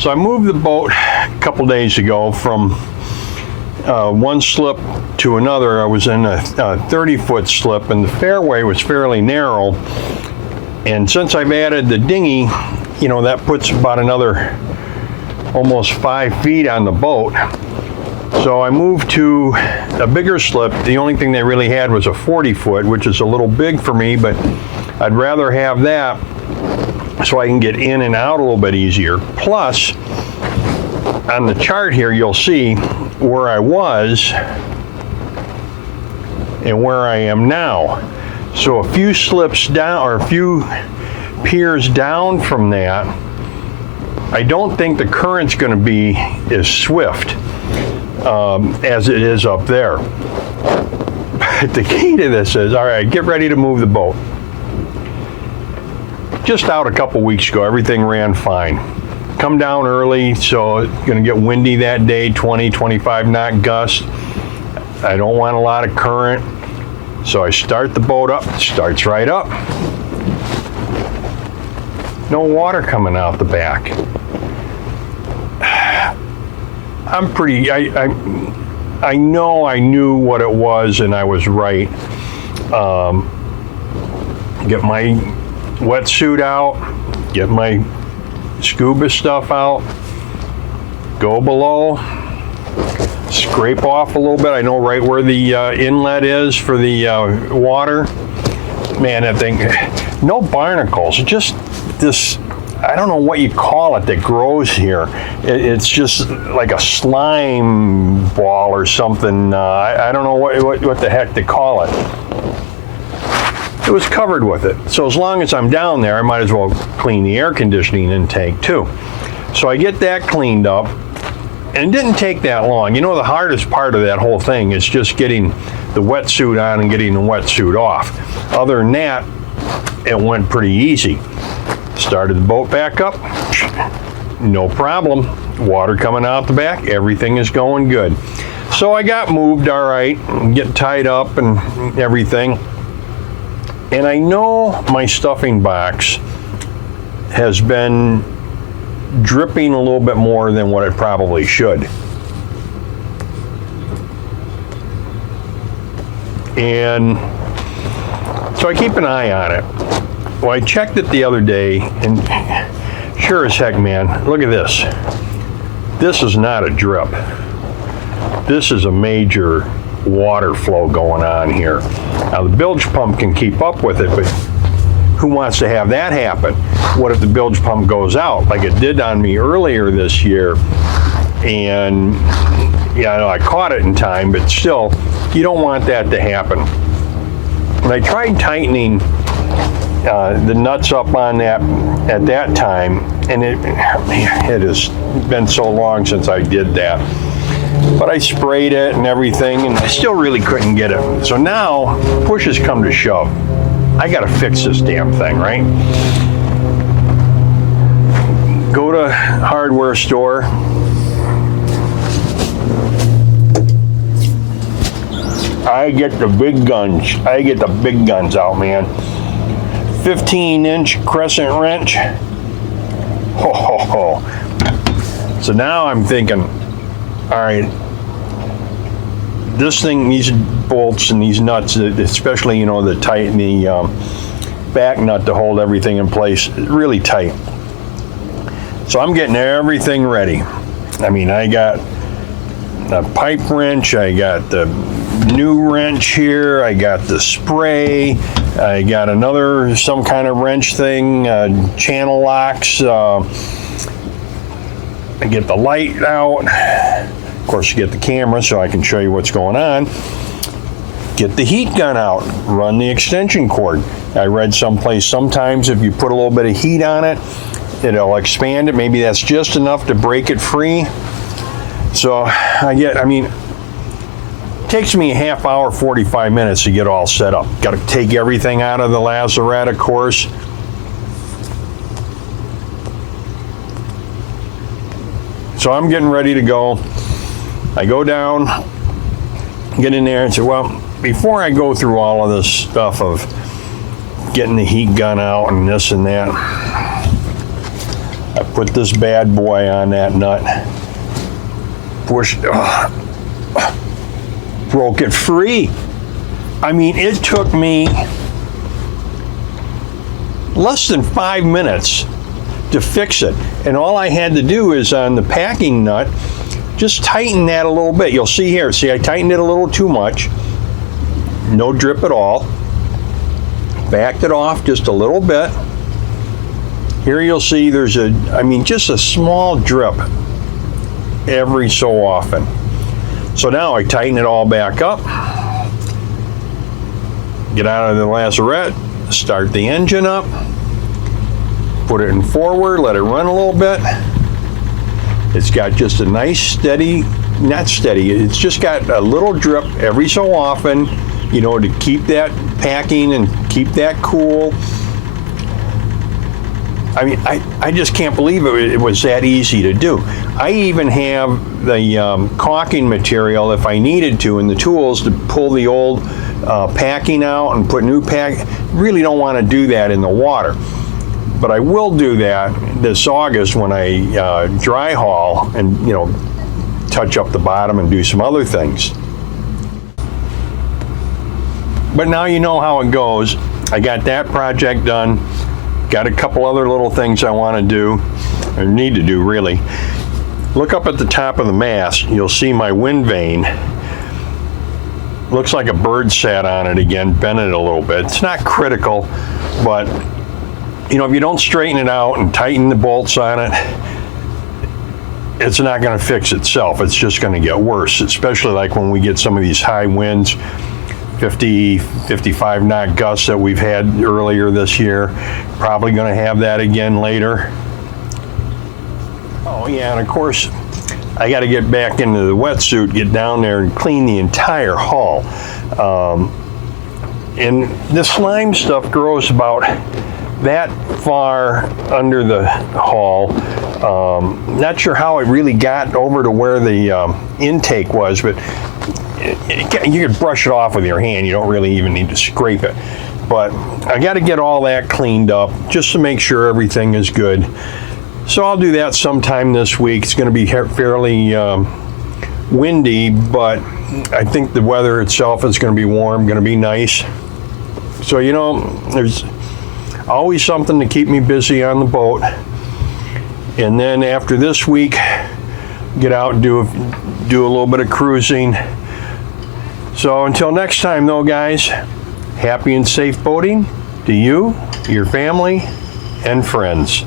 So I moved the boat a couple days ago from one slip to another. I was in a 30-foot slip, and the fairway was fairly narrow. And since I've added the dinghy, you know, that puts about another almost 5 feet on the boat. So I moved to a bigger slip. The only thing they really had was a 40-foot, which is a little big for me, but I'd rather have that so I can get in and out a little bit easier. Plus, on the chart here, you'll see where I was and where I am now. So a few slips down, or a few piers down from that, I don't think the current's going to be as swift as it is up there. But the key to this is, all right, get ready to move the boat. Just out a couple weeks ago, everything ran fine. Come down early, so it's going to get windy that day, 20, 25 knot gust. I don't want a lot of current, so I start the boat up. It starts right up. No water coming out the back. I'm pretty, I know I knew what it was, and I was right. Get my wetsuit out, get my scuba stuff out, go below, scrape off a little bit. I know right where the inlet is for the water. Man, that thing, no barnacles, just this, I don't know what you call it that grows here. It's just like a slime ball or something. I don't know what the heck to call it. It was covered with it. So as long as I'm down there, I might as well clean the air conditioning intake too. So I get that cleaned up, and it didn't take that long. You know, the hardest part of that whole thing is just getting the wetsuit on and getting the wetsuit off. Other than that, it went pretty easy. Started the boat back up, no problem. Water coming out the back, everything is going good. So I got moved all right, get tied up and everything. And I know my stuffing box has been dripping a little bit more than what it probably should. And so I keep an eye on it. Well, I checked it the other day, and sure as heck, man, look at this. This is not a drip. This is a major water flow going on here. Now the bilge pump can keep up with it, but who wants to have that happen? What if the bilge pump goes out like it did on me earlier this year? And yeah, I know I caught it in time, but still, you don't want that to happen. And I tried tightening the nuts up on that at that time, and it has been so long since I did that. But I sprayed it and everything, and I still really couldn't get it. So now, push has come to shove. I gotta fix this damn thing, right? Go to hardware store. I get the big guns. I get the big guns out, man. 15-inch crescent wrench. Ho, ho, ho. So now I'm thinking, all right, this thing, these bolts and these nuts, especially, you know, the back nut to hold everything in place, really tight. So I'm getting everything ready. I mean, I got a pipe wrench, I got the new wrench here, I got the spray, I got another, some kind of wrench thing, channel locks, I get the light out. Of course, you get the camera so I can show you what's going on. Get the heat gun out, run the extension cord. I read someplace sometimes if you put a little bit of heat on it, it'll expand it. Maybe that's just enough to break it free. So I mean, it takes me a half hour, 45 minutes to get all set up. Got to take everything out of the lazarette, of course. So I'm getting ready to go. I go down, get in there and say, well, before I go through all of this stuff of getting the heat gun out and this and that, I put this bad boy on that nut, pushed, broke it free. I mean, it took me less than 5 minutes to fix it. And all I had to do is on the packing nut, just tighten that a little bit. You'll see here, see I tightened it a little too much. No drip at all. Backed it off just a little bit. Here you'll see there's just a small drip every so often. So now I tighten it all back up. Get out of the lacerette, start the engine up, put it in forward, let it run a little bit. It's got just a nice steady, not steady, it's just got a little drip every so often, you know, to keep that packing and keep that cool. I mean, I just can't believe it was that easy to do. I even have the caulking material if I needed to, and the tools to pull the old packing out and put new pack. Really don't want to do that in the water, but I will do that this August when I dry haul and, you know, touch up the bottom and do some other things. But now you know how it goes. I got that project done. Got a couple other little things I want to do, or need to do really. Look up at the top of the mast, you'll see my wind vane. Looks like a bird sat on it again, bent it a little bit. It's not critical, but you know, if you don't straighten it out and tighten the bolts on it, it's not going to fix itself. It's just going to get worse, especially like when we get some of these high winds, 50, 55 knot gusts that we've had earlier this year. Probably going to have that again later. Oh yeah, and of course, I got to get back into the wetsuit, get down there and clean the entire hull. And the slime stuff grows about that far under the hull. Not sure how it really got over to where the intake was, but you could brush it off with your hand. You don't really even need to scrape it. But I got to get all that cleaned up just to make sure everything is good. So I'll do that sometime this week. It's going to be fairly windy, but I think the weather itself is going to be warm, going to be nice. So, you know, there's always something to keep me busy on the boat. And then after this week, get out and do a little bit of cruising. So until next time though, guys, happy and safe boating to you, your family, and friends.